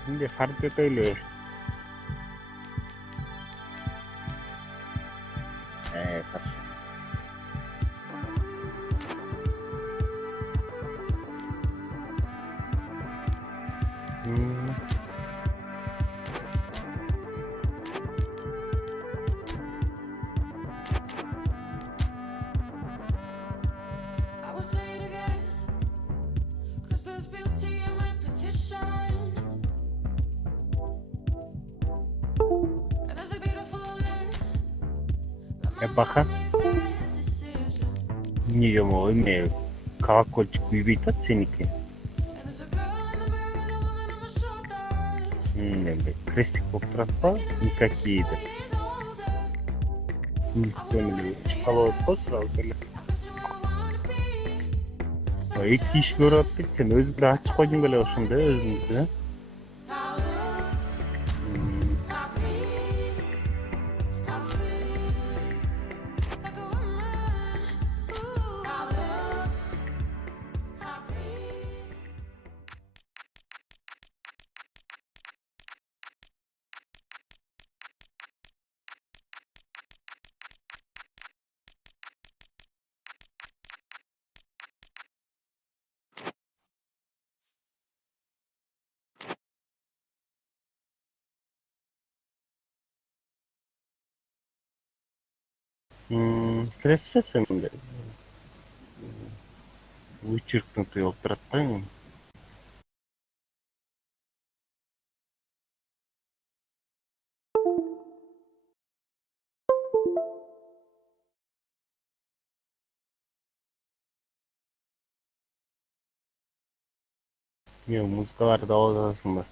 Şimdi hareket öyle. Evet. I will say it again, 'cause there's beauty in repetition. And there's a beautiful end, but my Баха. mind makes that decision. Не ему имею. Колокольчик бибитат сеники. And there's a girl in the mirror and a woman on my shoulder. Крестик поправка никакие-то. He's older, Никто не шкала посрал или. but you where I wanna be. Ой, киш көрөттүк сен өзүңдү ачып койдуң беле ошондо өзүңдү. How look, how free, like a woman. Ooh, how look, how free. Красивый сен. Вычеркнутый оператор. Не, музыкаларды аласың ба?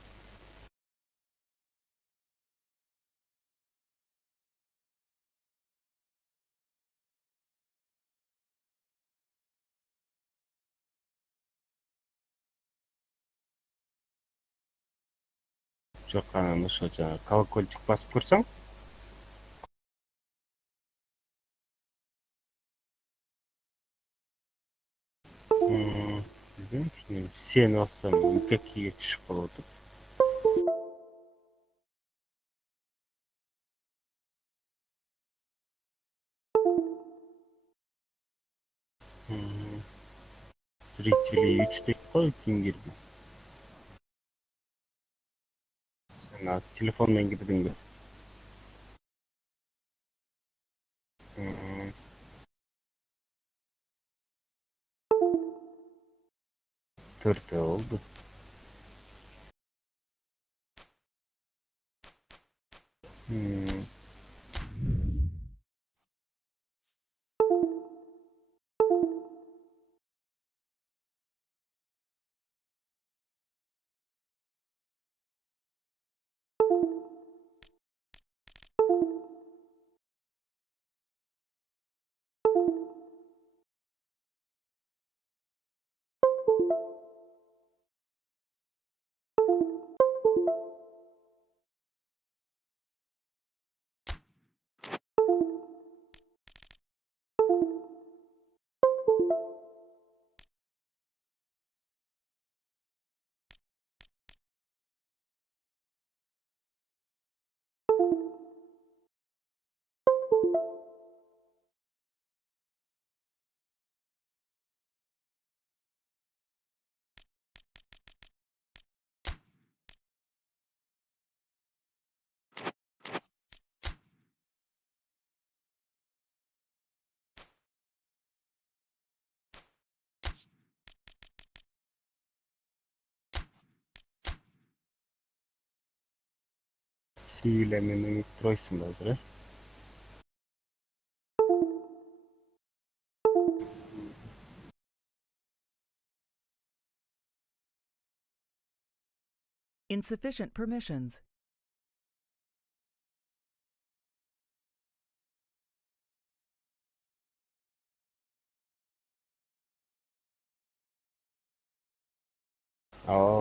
Жоқ, анан ошо жаңа колокольчик басып көрсөң. Сен алсаң никакие түшүп калат. Зрители 3 деп кой ким кирди? Сен азыр телефон менен кирдиң бе? Төртөө болду. 시위라면은 들어있습니다, 그래? Insufficient permissions.